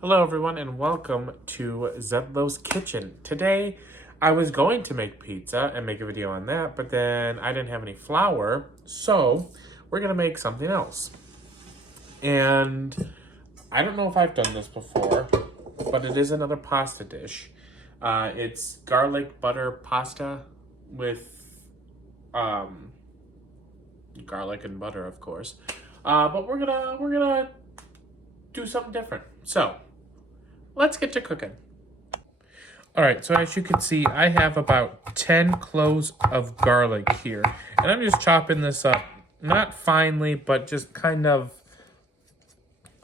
Hello everyone and welcome to Zedlo's Kitchen. Today I was going to make pizza and make a video on that, but then I didn't have any flour, so we're gonna make something else. And I don't know if I've done this before, but it is another pasta dish. It's garlic butter pasta with garlic and butter, of course. But we're gonna do something different. So let's get to cooking. All right, so as you can see, I have about 10 cloves of garlic here. And I'm just chopping this up, not finely, but just kind of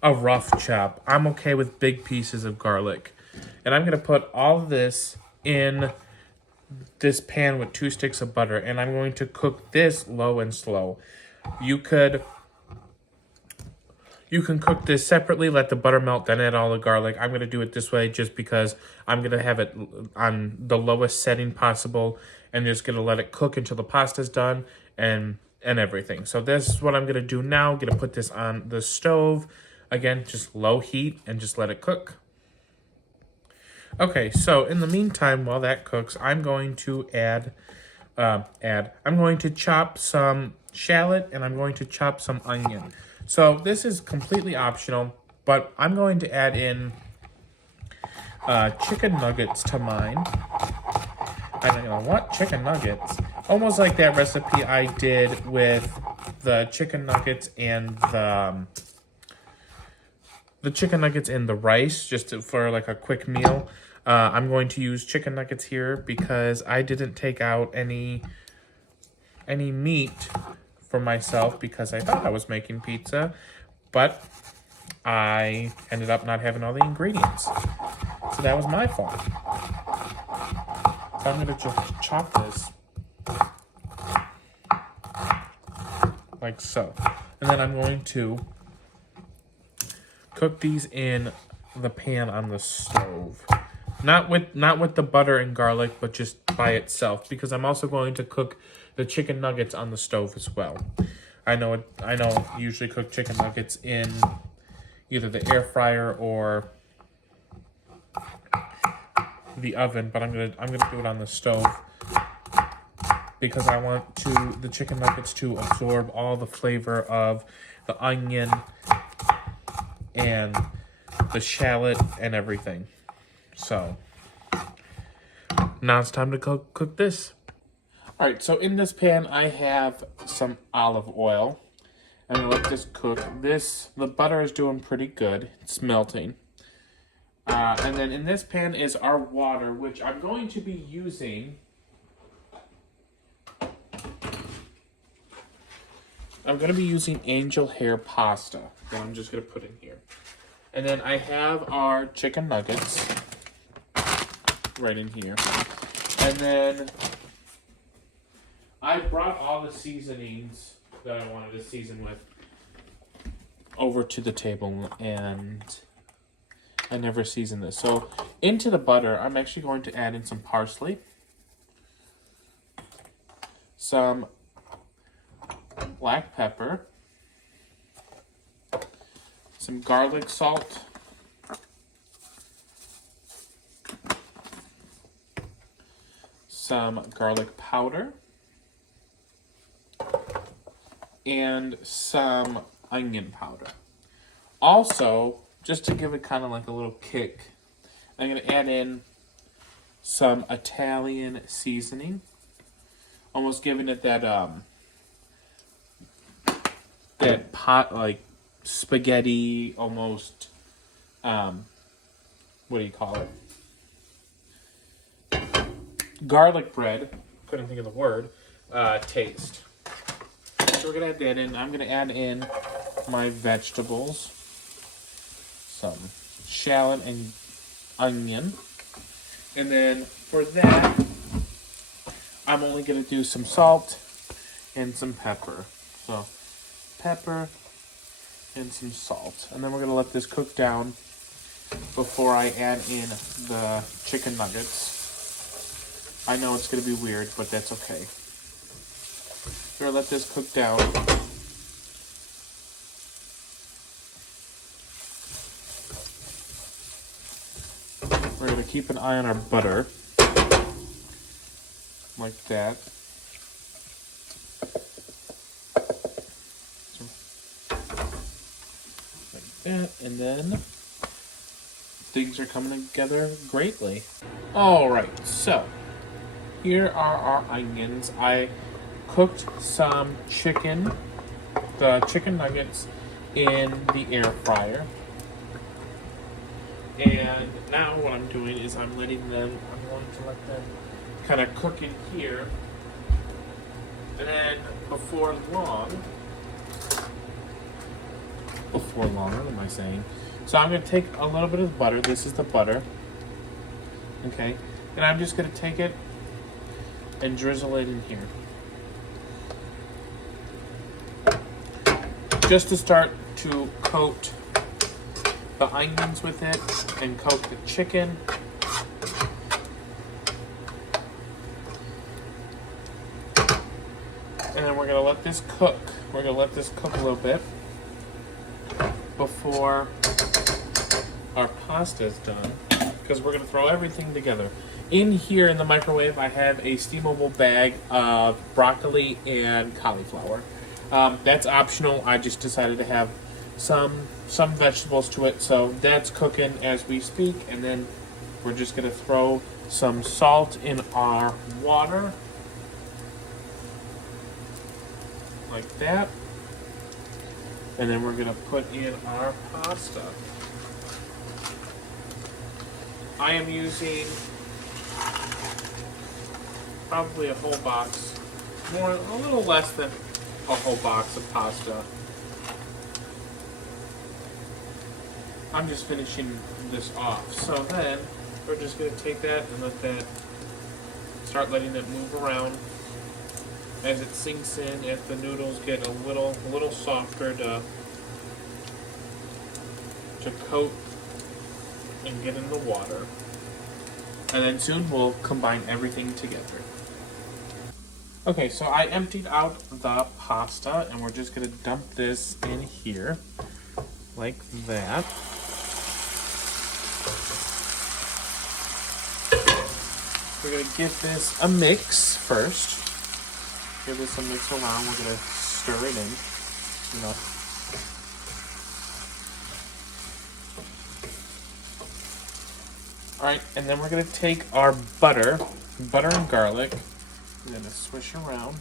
a rough chop. I'm okay with big pieces of garlic. And I'm gonna put all of this in this pan with 2 sticks of butter. And I'm going to cook this low and slow. You can cook this separately, let the butter melt, then add all the garlic. I'm going to do it this way just because I'm going to have it on the lowest setting possible and just going to let it cook until the pasta's done and everything. So this is what I'm going to do now. I'm going to put this on the stove. Again, just low heat and just let it cook. Okay, so in the meantime, while that cooks, I'm going to I'm going to chop some shallot and I'm going to chop some onion. So this is completely optional, but I'm going to add in chicken nuggets to mine. I'm gonna want chicken nuggets, almost like that recipe I did with the chicken nuggets and the chicken nuggets and the rice, for like a quick meal. I'm going to use chicken nuggets here because I didn't take out any meat for myself because I thought I was making pizza, but I ended up not having all the ingredients. So that was my fault. So I'm going to just chop this like so. And then I'm going to cook these in the pan on the stove. Not with the butter and garlic, but just by itself, because I'm also going to cook the chicken nuggets on the stove as well. I know you usually cook chicken nuggets in either the air fryer or the oven, but I'm gonna do it on the stove because I want the chicken nuggets to absorb all the flavor of the onion and the shallot and everything. So now it's time to cook this. All right, so in this pan, I have some olive oil. I'm gonna let this cook. The butter is doing pretty good. It's melting. And then in this pan is our water, which I'm going to be using. I'm gonna be using angel hair pasta that I'm just gonna put in here. And then I have our chicken nuggets right in here. And then I brought all the seasonings that I wanted to season with over to the table, and I never seasoned this. So into the butter, I'm actually going to add in some parsley, some black pepper, some garlic salt, some garlic powder, and some onion powder. Also, just to give it kind of like a little kick, I'm going to add in some Italian seasoning, almost giving it that pot, like spaghetti, almost, what do you call it? Garlic bread, couldn't think of the word, taste. So we're going to add that in. I'm going to add in my vegetables, some shallot and onion. And then for that, I'm only going to do some salt and some pepper. So pepper and some salt. And then we're going to let this cook down before I add in the chicken nuggets. I know it's going to be weird, but that's okay. We're going to let this cook down. we're going to keep an eye on our butter. Like that. Like that, and then things are coming together greatly. Alright, so here are our onions. I cooked some chicken, the chicken nuggets, in the air fryer. And now what I'm doing is I'm going to let them kind of cook in here. And then before long, what am I saying? So I'm going to take a little bit of butter. This is the butter. Okay. And I'm just going to take it and drizzle it in here. Just to start to coat the onions with it and coat the chicken. And then we're going to let this cook. We're going to let this cook a little bit before our pasta is done, because we're going to throw everything together. In here in the microwave, I have a steamable bag of broccoli and cauliflower. That's optional. I just decided to have some vegetables to it, so that's cooking as we speak. And then we're just going to throw some salt in our water. Like that. And then we're going to put in our pasta. I am using probably a whole box, a little less than a whole box of pasta. I'm just finishing this off. So then we're just going to take that and start letting it move around as it sinks in, as the noodles get a little softer to coat and get in the water. And then soon we'll combine everything together. Okay, so I emptied out the pasta and we're just going to dump this in here like that. We're going to give this a mix first. Give this a mix around. We're going to stir it in. Alright, and then we're going to take our butter and garlic. We're going to swish around.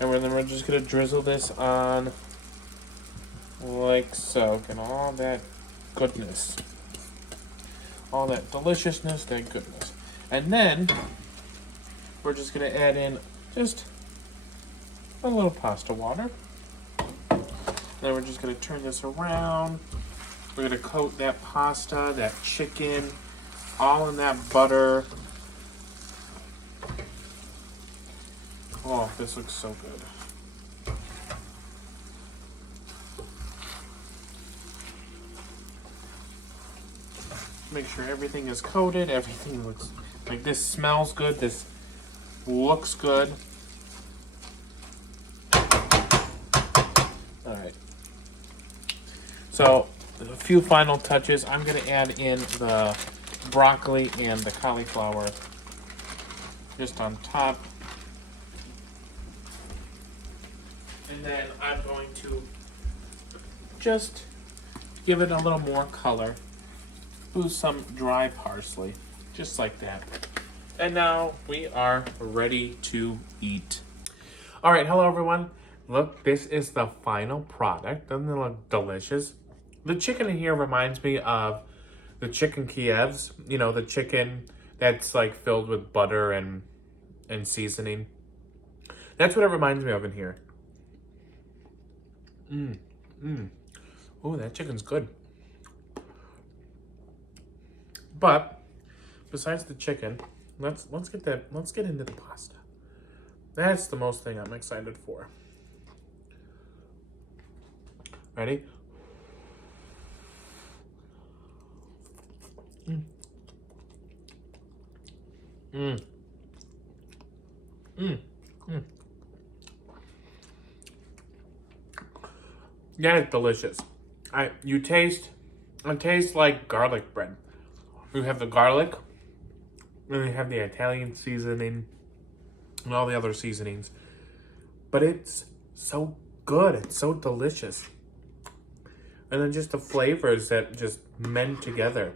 And then we're just going to drizzle this on like so. Get all that goodness. All that deliciousness, that goodness. And then we're just going to add in just a little pasta water. Then we're just going to turn this around. We're going to coat that pasta, that chicken, all in that butter. Oh, this looks so good. Make sure everything is coated. Everything looks like this. Smells good. This looks good. Alright. So, a few final touches. I'm going to add in the broccoli and the cauliflower just on top. And then I'm going to just give it a little more color. Do some dry parsley, just like that. And now we are ready to eat. All right, hello everyone. Look, this is the final product. Doesn't it look delicious? The chicken in here reminds me of the chicken Kievs. You know, the chicken that's like filled with butter and seasoning. That's what it reminds me of in here. Oh, that chicken's good. But besides the chicken, let's get into the pasta. That's the most thing I'm excited for. Ready? Yeah, it's delicious. It tastes like garlic bread. You have the garlic, And they have the Italian seasoning and all the other seasonings. But it's so good. It's so delicious. And then just the flavors that just mend together.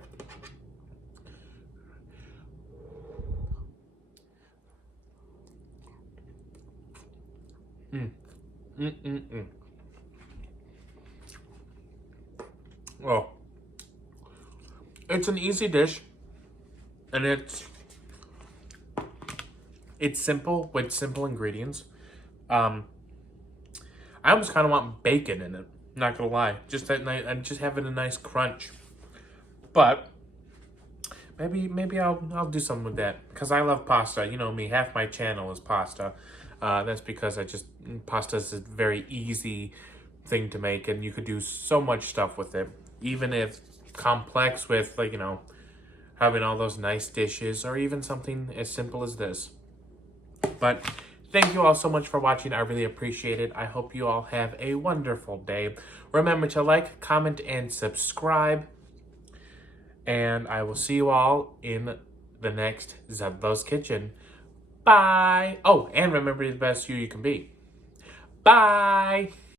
Oh. It's an easy dish. And it's simple with simple ingredients. I almost kind of want bacon in it. Not gonna lie, just that night, and just having a nice crunch. But maybe I'll do something with that because I love pasta. You know me, half my channel is pasta. That's because pasta is a very easy thing to make, and you could do so much stuff with it, even if complex with having all those nice dishes, or even something as simple as this. But thank you all so much for watching. I really appreciate it. I hope you all have a wonderful day. Remember to like, comment, and subscribe. And I will see you all in the next Zedlo's Kitchen. Bye. Oh, and remember, the best you can be. Bye.